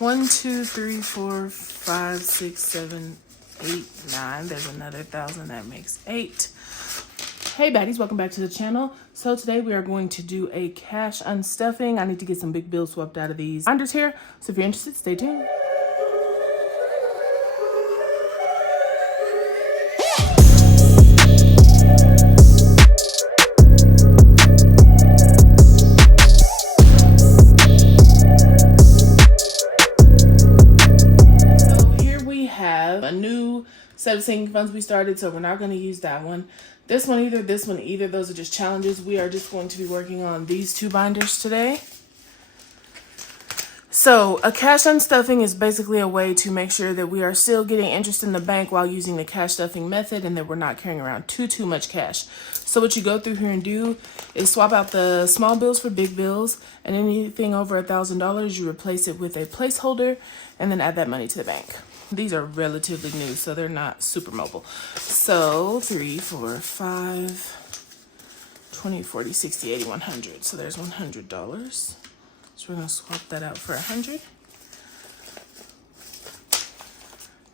1, 2, 3, 4, 5, 6, 7, 8, 9. There's another 1,000. That makes 8. Hey baddies, welcome back to the channel. So today we are going to do a cash unstuffing. I need to get some big bills swept out of these binders here. So if you're interested, stay tuned. A new set of sinking funds we started, so we're not going to use that one. This one either, those are just challenges. We are just going to be working on these two binders today. So a cash unstuffing is basically a way to make sure that we are still getting interest in the bank while using the cash stuffing method, and that we're not carrying around too much cash. So what you go through here and do is swap out the small bills for big bills, and anything over $1,000 you replace it with a placeholder and then add that money to the bank. These are relatively new, so they're not super mobile. So 3, 4, 5, 20, 40, 60, 80, 100. So there's $100. So we're gonna swap that out for 100.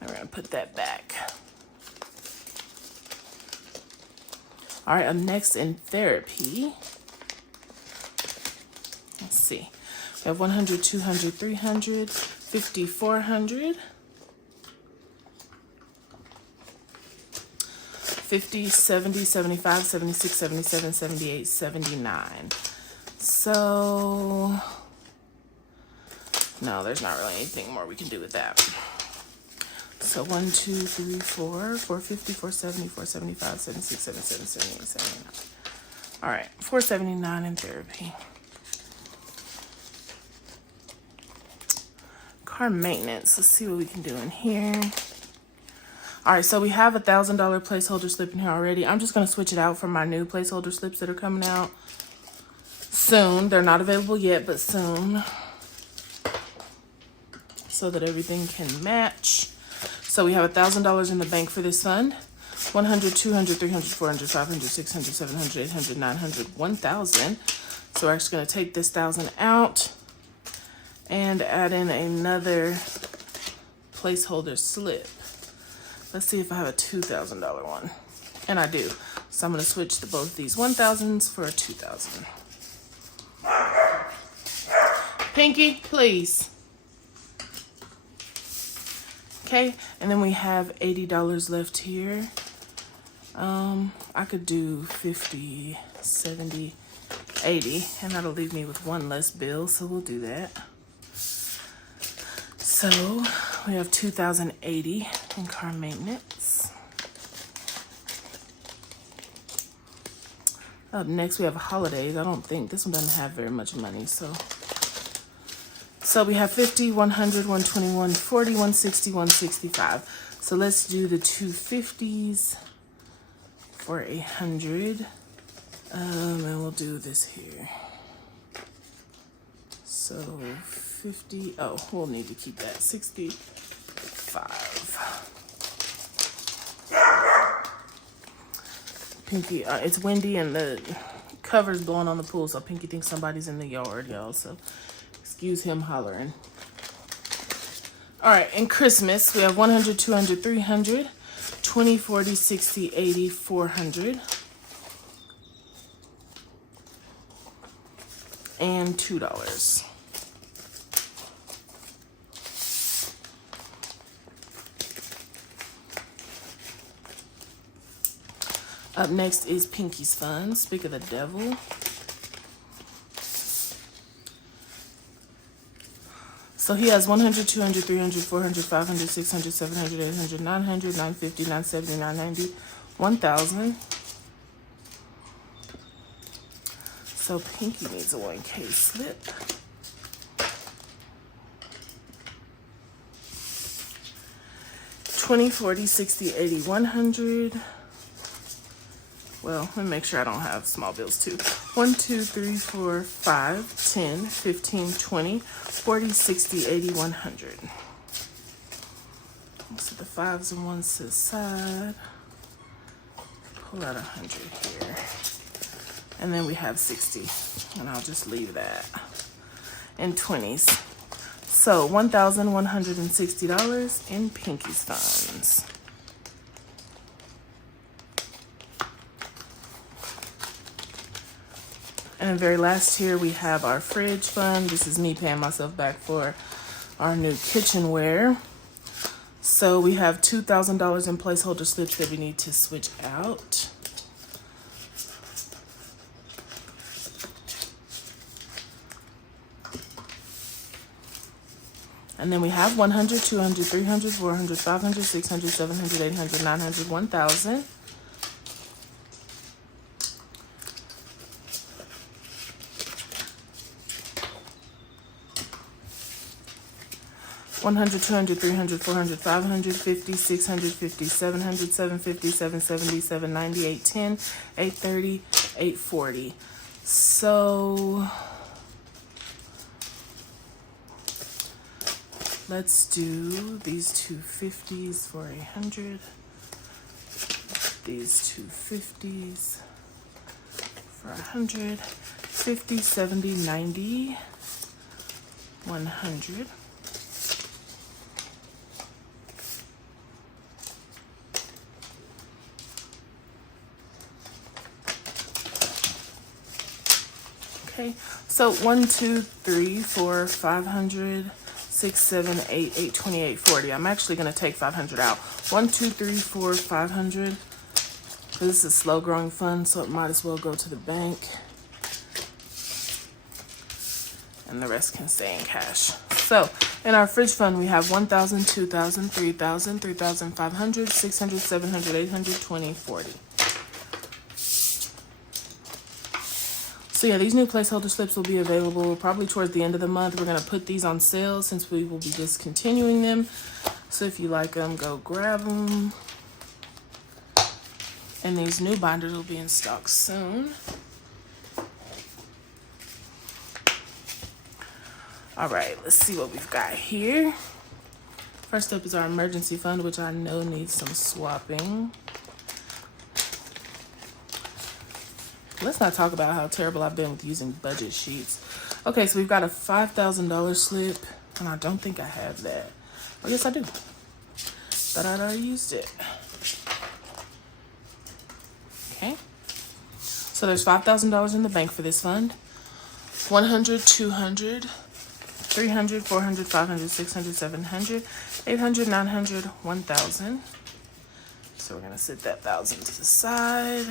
And we're gonna put that back. All right, up next in therapy. Let's see. We have 100, 200, 300, 50, 400. 50, 70, 75, 76, 77, 78, 79. So, no, there's not really anything more we can do with that. So 1, 2, 3, 4, 450, 470, 475, 76, 77, 78, 79. All right, 479 in therapy. Car maintenance, let's see what we can do in here. All right, so we have $1,000 placeholder slip in here already. I'm just gonna switch it out for my new placeholder slips that are coming out soon. They're not available yet, but soon, so that everything can match. So we have $1,000 in the bank for this fund. 100, 200, 300, 400, 500, 600, 700, 800, 900, 1,000. So we're actually gonna take this 1,000 out and add in another placeholder slip. Let's see if I have a $2,000 one. And I do. So I'm going to switch to both these 1,000s for a 2,000. Pinky, please. Okay, and then we have $80 left here. I could do 50, 70, 80, and that'll leave me with one less bill, so we'll do that. So we have 2,080 in car maintenance. Up next we have holidays. I don't think this one doesn't have very much money, so we have 50, 100, 120, 140, 160, 165. So let's do the 250s for 100. And we'll do this here. So 50, oh, we'll need to keep that, 65. Pinky, it's windy and the cover's blowing on the pool, so Pinky thinks somebody's in the yard, y'all, so excuse him hollering. All right, in Christmas, we have 100, 200, 300, 20, 40, 60, 80, 400, and $2. Up next is Pinky's Fun, Speak of the Devil. So he has 100, 200, 300, 400, 500, 600, 700, 800, 900, 950, 970, 990, 1,000. So Pinky needs a 1K slip. $20, $40, $60, $80, $100. Well, let me make sure I don't have small bills too. 1, 2, 3, 4, 5, 10, 15, 20, 40, 60, 80, 100. So the 5s and 1s to the side. Pull out 100 here. And then we have 60, and I'll just leave that. And 20s. So $1,160 in Pinky's funds. And then very last here, we have our fridge fund. This is me paying myself back for our new kitchenware. So we have $2,000 in placeholder slips that we need to switch out. And then we have 100, 200, 300, 400, 500, 600, 700, 800, 900, 1,000. 100, 200, 300, 400, 500, 50, 650, 700, 750, 770, 790, 810, 830, 840. So let's do these 250s for 100, these 250s for 100, 50, 70, 90, 100. Okay, so 1, 2, 3, 4, 500, 6, 7, 8, 8, 28, 40. I'm actually going to take 500 out. 1, 2, 3, 4, 500. This is a slow growing fund, so it might as well go to the bank. And the rest can stay in cash. So in our fridge fund, we have 1,000, 2,000, 3,000, 3,500, 600, 700, 800, 20, 40. So yeah, these new placeholder slips will be available probably towards the end of the month. We're going to put these on sale since we will be discontinuing them. So if you like them, go grab them. And these new binders will be in stock soon. All right, let's see what we've got here. First up is our emergency fund, which I know needs some swapping. Let's not talk about how terrible I've been with using budget sheets. Okay, so we've got a $5,000 slip, and I don't think I have that. Oh, yes, I do. But I already used it. Okay. So there's $5,000 in the bank for this fund. 100, 200, 300, 400, 500, 600, 700, 800, 900, 1,000. So we're going to set that 1,000 to the side.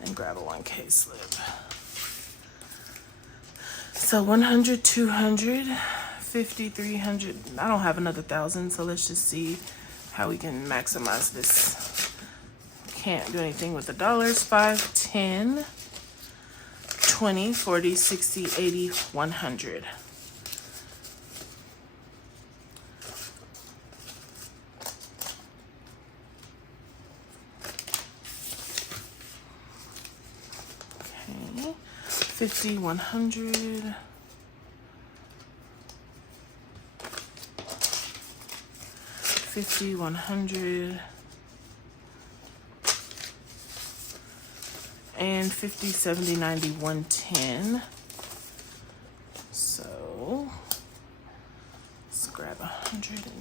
And grab a 1K slip. So 100, 200, 50, 300. I don't have another 1,000, so let's just see how we can maximize this. Can't do anything with the dollars. 5, 10, 20, 40, 60, 80, 100. Okay, 50, 100. 50, 100. And 50, 70, 90, 110. So let's grab 110.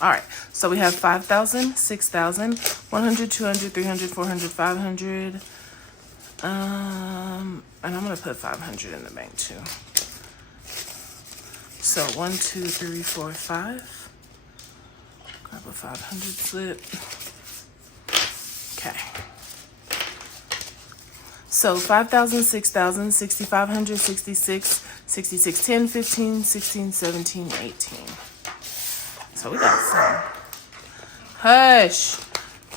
All right, so we have 5,000, 6,000, 100, 200, 300, 400, 500. And I'm gonna put 500 in the bank too. So 1, 2, 3, 4, 5. Grab a 500 slip. Okay. So 5,000, 6,000, 6,500, 66, 66, 10, 15, 16, 17, 18. So we got some. Hush.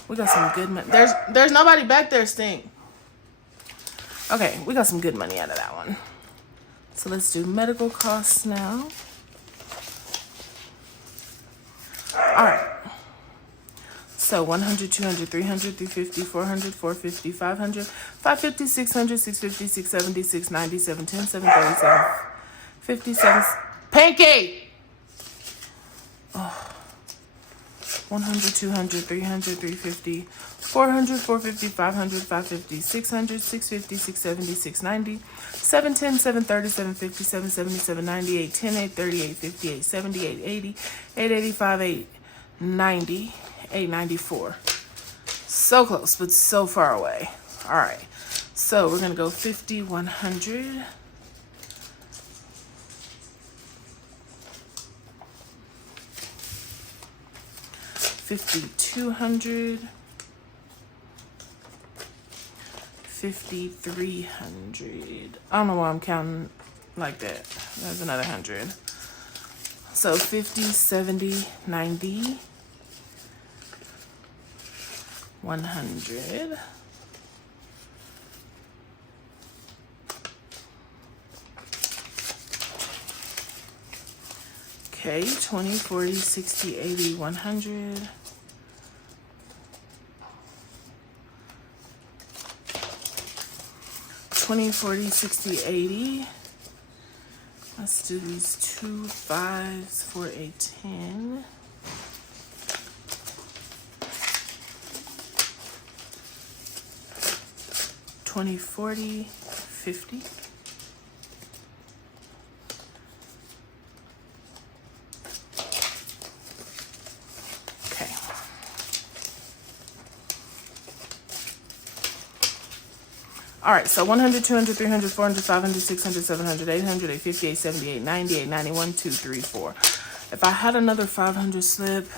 We got some good money. There's nobody back there, Stink. Okay, we got some good money out of that one. So let's do medical costs now. All right. So 100, 200, 300, 350, 400, 450, 500, 550, 600, 650, 670, 690, 710, 730, 757. Pinky! Oh. 100, 200, 300, 350, 400, 450, 500, 550, 600, 650, 670, 690, 710, 730, 750, 770, 790, 810, 830, 850, 870, 880, 885, 890, 894. So close, but so far away. All right, so we're gonna go 50, 100. 5,200, 5,300. I don't know why I'm counting like that. That's another 100. So 50, 70, 90, 100. Okay, 20, 40, 60, 80, 100. 20, 40, 60, 80. Let's do these 2 5s for a 10. 20, 40, 50. Okay. All right, so 100, 200, 300, 400, 500, 600, 700, 800, 850, 870, 890, 890, 1, 2, 3, 4. If I had another 500 slip,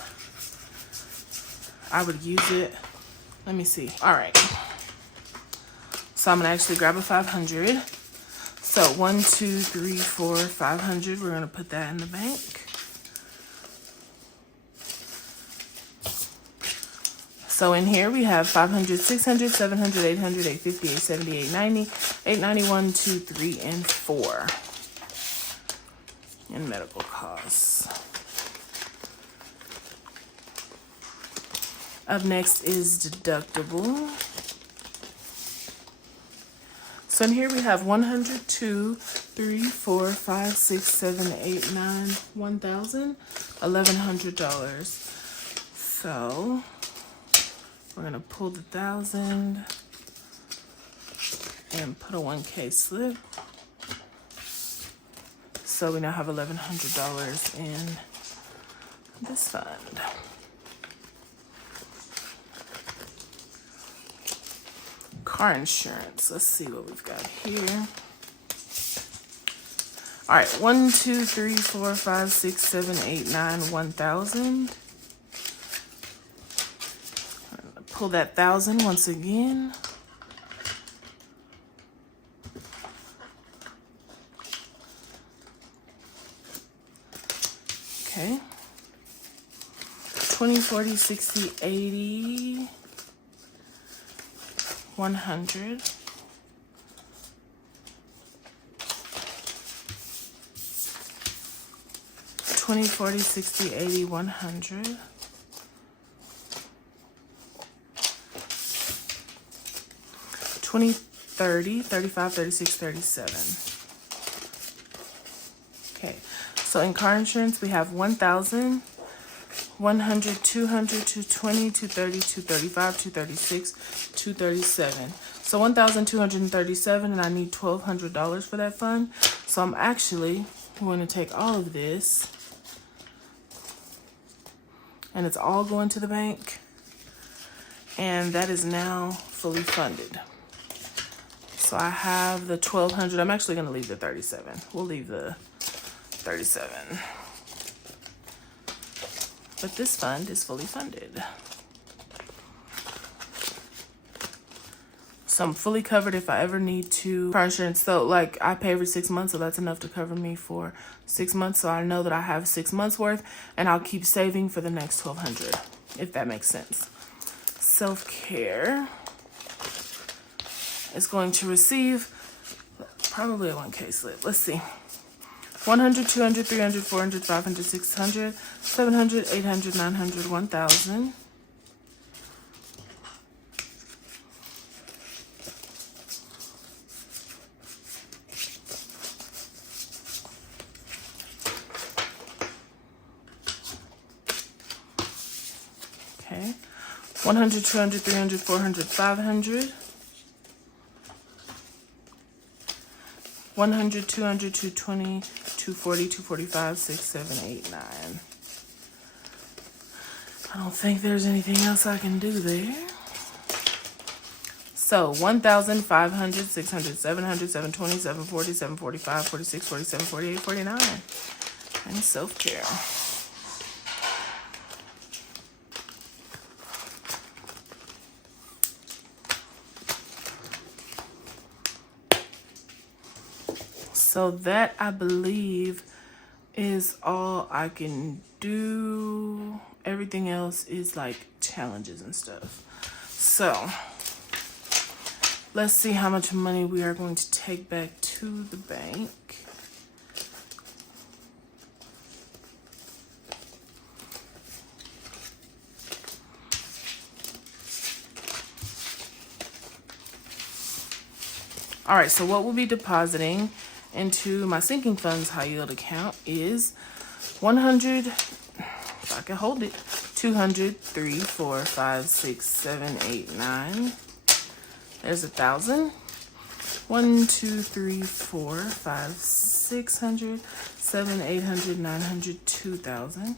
I would use it. Let me see. All right. So I'm gonna actually grab a 500. So 1, 2, 3, 4, 500. We're gonna put that in the bank. So in here we have 500, 600, 700, 800, 850, 870, 890, 890, 1, 2, 3, and 4 in medical costs. Up next is deductible. So in here we have 100, 2, 3, 4, 5, 6, 7, 8, 9, 1,000, $1,100. So we're gonna pull the 1,000 and put a 1K slip. So we now have $1,100 in this fund. Car insurance. Let's see what we've got here. All right, 1, 2, 3, 4, 5, 6, 7, 8, 9, 1,000. Pull that 1,000 once again. Okay. 20, 40, 60, 80, 100. 20, 40, 60, 80, 100. 20, 30, 35, 36, 37. Okay, so in car insurance, we have 1,000, 100, 200, 220, 230, 235, 236, 237. So 1,237, and I need $1,200 for that fund. So I'm actually going to take all of this, and it's all going to the bank, and that is now fully funded. So I have the 1,200. I'm actually going to leave the 37. We'll leave the 37. But this fund is fully funded. So I'm fully covered if I ever need to. Car insurance, so like I pay every 6 months, so that's enough to cover me for 6 months. So I know that I have 6 months worth, and I'll keep saving for the next 1,200, if that makes sense. Self-care is going to receive probably a 1K slip. Let's see. 100, 200, 300, 400, 500, 600, 700, 800, 900, 1,000. Okay. 100, 200, 300, 400, 500. 100, 200, 220, 240, 245, 6, 7, 8, 9. I don't think there's anything else I can do there. So 1,500, 600, 700, 720, 740, 745, 46, 47, 48, 49. And self-care. So that, I believe, is all I can do. Everything else is like challenges and stuff. So let's see how much money we are going to take back to the bank. All right, so what we'll be depositing into my sinking funds high yield account is 100, if I can hold it, 200, 3, 4, 5, 6, 7, 8, 9. There's 1,000. 1, 2, 3, 4, 5, 600, 7, 800, 900, 2,000.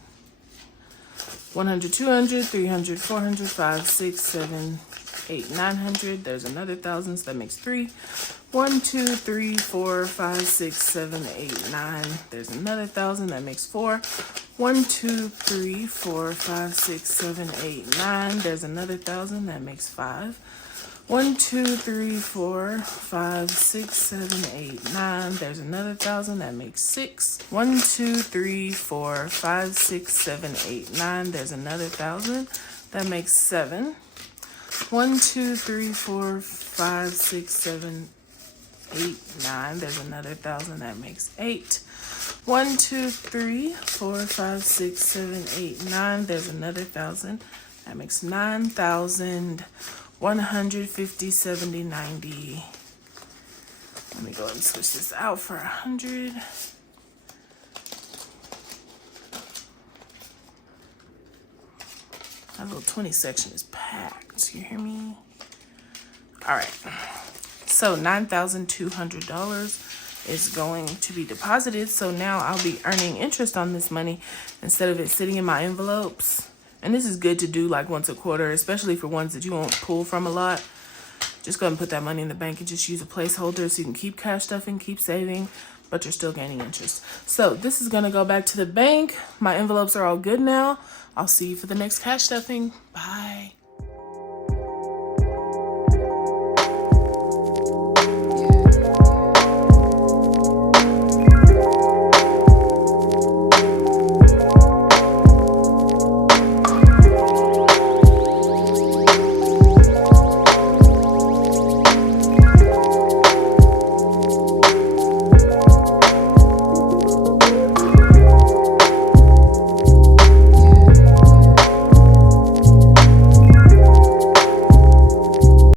100, 200, 300, 400, 5, 6, 7, 8, 900. There's another 1,000, so that makes 3. 1, 2, 3, 4, 5, 6, 7, 8, 9. There's another 1,000, that makes 4. 1, 2, 3, 4, 5, 6, 7, 8, 9. There's another 1,000, that makes 5. 1, 2, 3, 4, 5, 6, 7, 8, 9. There's another 1,000, that makes 6. 1, 2, 3, 4, 5, 6, 7, 8, 9. There's another 1,000, that makes 7. 1, 2, 3, 4, 5, 6, 7, 8, 9. There's another 1,000, that makes 8. 1, 2, 3, 4, 5, 6, 7, 8, 9. There's another 1,000, that makes 9,000. 150, 70, 90. Let me go ahead and switch this out for 100. That little 20 section is packed. You hear me? All right. So $9,200 is going to be deposited. So now I'll be earning interest on this money instead of it sitting in my envelopes. And this is good to do like once a quarter, especially for ones that you won't pull from a lot. Just go ahead and put that money in the bank and just use a placeholder so you can keep cash stuffing, keep saving, but you're still gaining interest. So this is going to go back to the bank. My envelopes are all good now. I'll see you for the next cash stuffing. Bye.